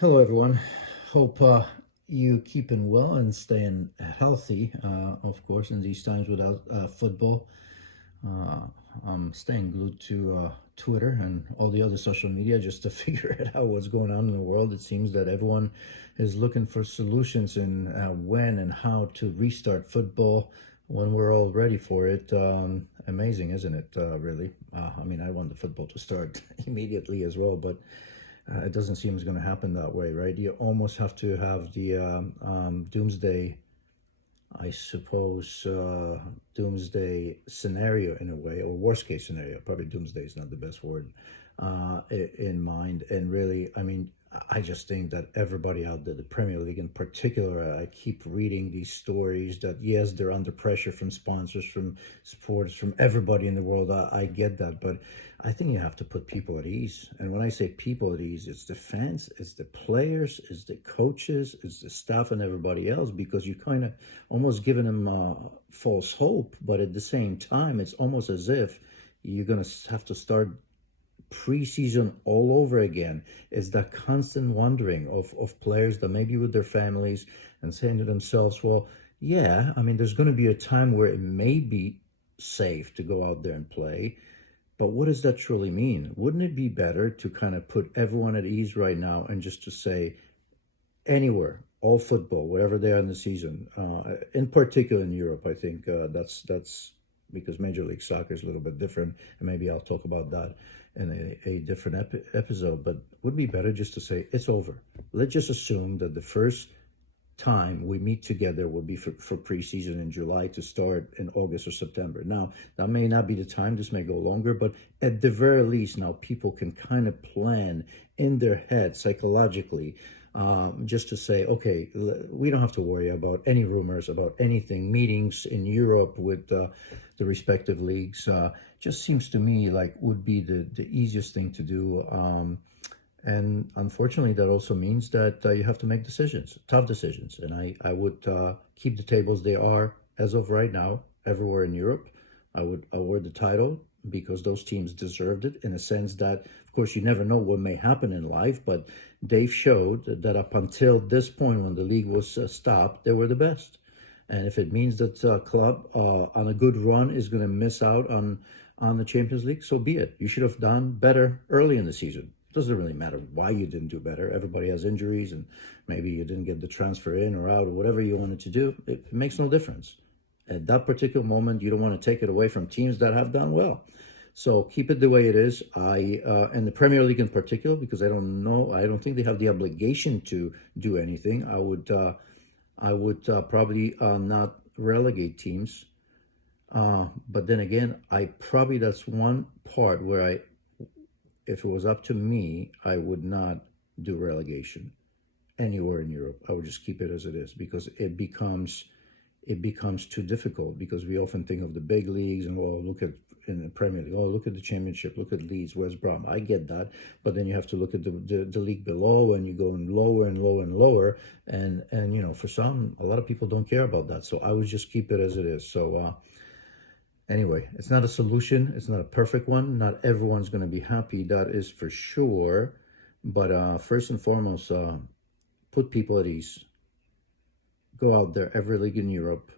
Hello, everyone. Hope you keeping well and staying healthy. Of course, in these times without football, uh, I'm staying glued to Twitter and all the other social media just to figure it out what's going on in the world. It seems that everyone is looking for solutions in when and how to restart football when we're all ready for it. Amazing, isn't it? Really. I mean, I want the football to start immediately as well, but it doesn't seem it's going to happen that way, right? You almost have to have the doomsday, I suppose, doomsday scenario in a way, or worst case scenario. Probably doomsday is not the best word in mind. And really, I mean, I just think that everybody out there, the Premier League in particular, I keep reading these stories that yes, they're under pressure from sponsors, from supporters, from everybody in the world. I get that, but I think you have to put people at ease. And when I say people at ease, it's the fans, it's the players, it's the coaches, it's the staff, and everybody else, because you kind of almost giving them false hope. But at the same time, it's almost as if you're going to have to start preseason all over again. Is that constant wondering of players that maybe with their families and saying to themselves, well, yeah, I mean, there's going to be a time where it may be safe to go out there and play. But what does that truly mean? Wouldn't it be better to kind of put everyone at ease right now and just to say anywhere, all football, whatever they are in the season, in particular in Europe, I think that's because Major League Soccer is a little bit different, and maybe I'll talk about that in a different episode. But would it be better just to say it's over? Let's just assume that the first time we meet together will be for preseason in July to start in August or September. Now, that may not be the time, this may go longer, but at the very least, now people can kind of plan in their head psychologically, just to say, okay, we don't have to worry about any rumors about anything, meetings in Europe with the respective leagues. Just seems to me like would be the easiest thing to do. And unfortunately, that also means that you have to make decisions, tough decisions. And I would keep the tables they are as of right now, everywhere in Europe. I would award the title because those teams deserved it in a sense that, of course, you never know what may happen in life, but they've showed that up until this point when the league was stopped, they were the best. And if it means that a club on a good run is going to miss out on the Champions League, so be it. You should have done better early in the season. It doesn't really matter why you didn't do better. Everybody has injuries, and maybe you didn't get the transfer in or out or whatever you wanted to do. It makes no difference. At that particular moment, you don't want to take it away from teams that have done well. So keep it the way it is. And the Premier League in particular, because I don't think they have the obligation to do anything. I would probably not relegate teams. But then again, that's one part where if it was up to me, I would not do relegation anywhere in Europe. I would just keep it as it is because it becomes too difficult because we often think of the big leagues and look at in the Premier League, look at the Championship, look at Leeds, West Brom. I get that, but then you have to look at the league below, and you go lower and lower and lower, and for some, a lot of people don't care about that. So I would just keep it as it is. So anyway, it's not a solution. It's not a perfect one. Not everyone's going to be happy. That is for sure. But first and foremost, put people at ease. Go out there, every league in Europe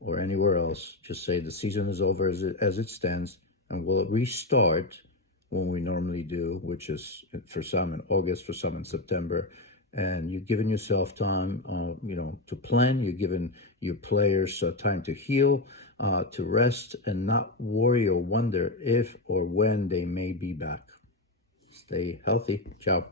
or anywhere else. Just say the season is over as it stands, and we'll restart when we normally do, which is for some in August, for some in September. And you've given yourself time, to plan. You've given your players time to heal, to rest, and not worry or wonder if or when they may be back. Stay healthy. Ciao.